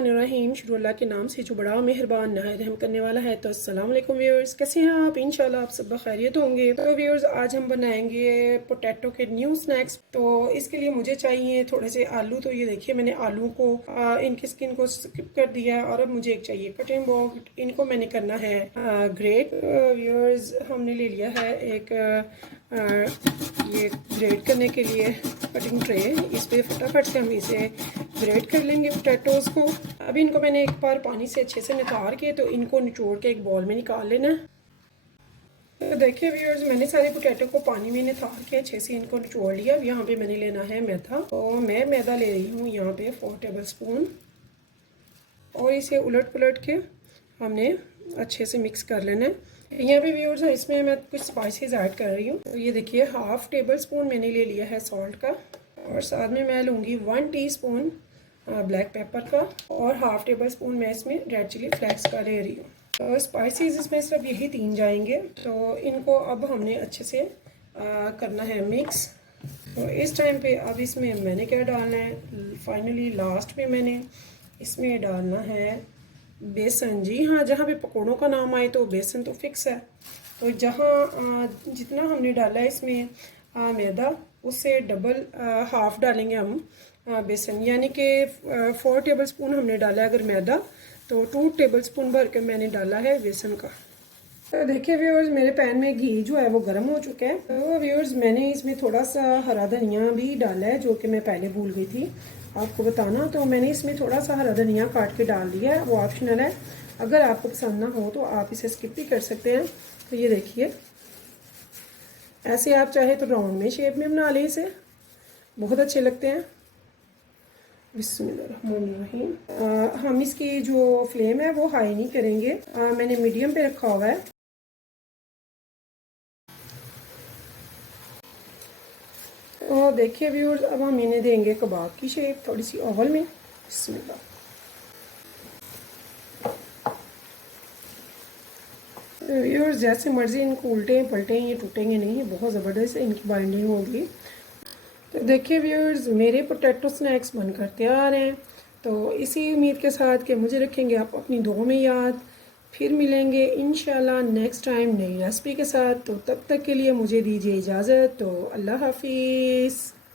बिस्मिल्लाहिर्रहमानिर्रहीम। शुरू अल्लाह के नाम से जो बड़ा मेहरबान नहायत रहम करने वाला है। तो अस्सलाम वालेकुम व्यूअर्स, कैसे हैं आप? इंशाल्लाह आप सब खैरियत होंगे। तो व्यूअर्स, आज हम बनाएंगे पोटैटो के न्यू स्नैक्स। तो इसके लिए मुझे चाहिए थोड़े से आलू। तो ये देखिए, मैंने आलू को इनकी स्किन को स्किप कर दिया है और अब मुझे एक चाहिए कटिंग बोर्ड। इनको मैंने करना है ग्रेट। व्यूअर्स, हमने ले लिया है एक ये ग्रेट करने के लिए कटिंग ट्रे। इस पर फटाफट से हम इसे ग्रेट कर लेंगे पोटैटोज़ को। अभी इनको मैंने एक बार पानी से अच्छे से निकाल के तो इनको निचोड़ के एक बॉल में निकाल लेना है। तो देखिए व्यूअर्स, मैंने सारे पोटैटो को पानी में निकाल के अच्छे से इनको निचोड़ लिया। अब यहाँ पे मैंने लेना है मैदा। तो मैं मैदा ले रही हूँ यहाँ पे 4 टेबल स्पून और इसे उलट पुलट के हमने अच्छे से मिक्स कर लेना है। यहाँ पे व्यूअर्स, इसमें मैं कुछ स्पाइसेस ऐड कर रही हूँ। तो ये देखिए, 1/2 टेबल स्पून मैंने ले लिया है सॉल्ट का और साथ में मैं लूँगी 1 टीस्पून ब्लैक पेपर का और 1/2 टेबल स्पून मैं इसमें रेड चिली फ्लेक्स का ले रही हूँ। तो स्पाइसेस इसमें सिर्फ यही 3 जाएंगे। तो इनको अब हमने अच्छे से करना है मिक्स। तो इस टाइम पे अब इसमें मैंने क्या डालना है, फाइनली लास्ट में मैंने इसमें डालना है बेसन। जी हाँ, जहाँ पे पकौड़ों का नाम आए तो बेसन तो फिक्स है। तो जहाँ जितना हमने डाला है इसमें मैदा, उससे डबल हाफ डालेंगे हम बेसन। यानी कि 4 टेबल स्पून हमने डाला है अगर मैदा, तो 2 टेबल स्पून भर के मैंने डाला है बेसन का। तो देखिए व्यूअर्स, मेरे पैन में घी जो है वो गर्म हो चुका है। तो व्यूअर्स, मैंने इसमें थोड़ा सा हरा धनिया भी डाला है, जो कि मैं पहले भूल गई थी आपको बताना। तो मैंने इसमें थोड़ा सा हरा धनिया काट के डाल दिया है, वो ऑप्शनल है। अगर आपको पसंद ना हो तो आप इसे स्किप भी कर सकते हैं। तो ये देखिए, ऐसे आप चाहे तो राउंड में शेप में बना लें, इसे बहुत अच्छे लगते हैं। बिस्मिल्लाहिर्रहमानिर्रहीम। हम इसकी जो फ्लेम है वो हाई नहीं करेंगे, मैंने मीडियम पे रखा हुआ है। तो देखिए व्यूअर्स, अब हम इन्हें देंगे कबाब की शेप, थोड़ी सी ओवल में। बिस्मिल्लाह। तो व्यूअर्स, जैसे मर्जी इनको उल्टे पलटें, ये टूटेंगे नहीं, ये बहुत ज़बरदस्त इनकी बाइंडिंग होगी। तो देखिए व्यूअर्स, मेरे पोटैटो स्नैक्स बनकर तैयार हैं। तो इसी उम्मीद के साथ कि मुझे रखेंगे आप अपनी दुआओं में याद। फिर मिलेंगे इंशाल्लाह नेक्स्ट टाइम नई रेसिपी के साथ। तो तब तक के लिए मुझे दीजिए इजाज़त। तो अल्लाह हाफिज़।